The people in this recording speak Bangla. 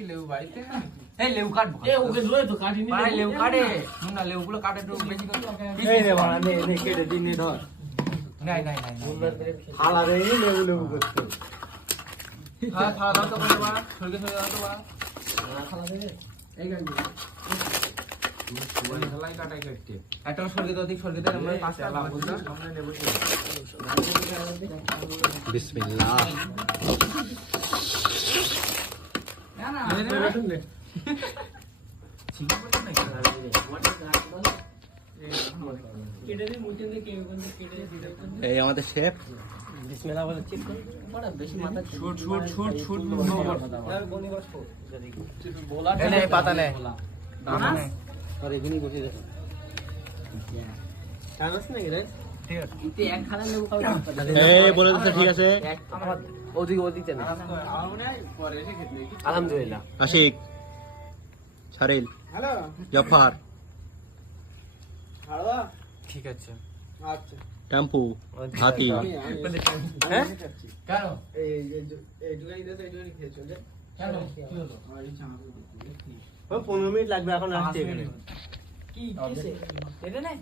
কি লেবু বাড়িতে? এই লেবু কাটবো। এ ওকে লয়ে তো কাটিনি। ভাই লেবু কাটে। না লেবুগুলো কাটে একটু বেশি করে। এই রে বাবা নে নে কেটে দিন নে ধর। নাই নাই নাই। হালা রে লেবু লেবু করতে। হ্যাঁ খাওয়া দাও তো করে বা সরকে সরকে দাও তো বা। এই গাড়ি ওই ঢালাই কাটাই কাটতে। একটা সরকে দাও দিক সরকে দাও আমরা পাঁচটা লাভ বুঝলা সামনে নেব। বিসমিল্লাহ। না না শুনলে ঠিক আছে না কেটে দে মুইতে দে কে কোন কেটে দিতে। এই আমাদের শেফ বিসমিল্লাহ বলে চেক কর। বড় বেশি মাথা শুট শুট শুট শুট আর কোনি বাস কর। বলা এই নে পাতা নে। দাম নে। আর এগুনি বসে দেখো জানাস না রে ঠিক আছে। ইতে এক খানা নেব কাল। এই বলে দিতে ঠিক আছে আমার ওদিকে না। পরে এসে খেতে। আলহামদুলিল্লাহ। আশিক শারিল হ্যালো জাফর হালুয়া ঠিক আছে। আচ্ছা টেম্পু হাতি হ্যাঁ কেন? এই দুগাই দে এই দুগাই খেয়ে চলে কেন? কি হলো? আমার ইচ্ছা আমাকে 15 মিনিট লাগবে এখন আসতে এখানে কি কিসে? এটা নাই?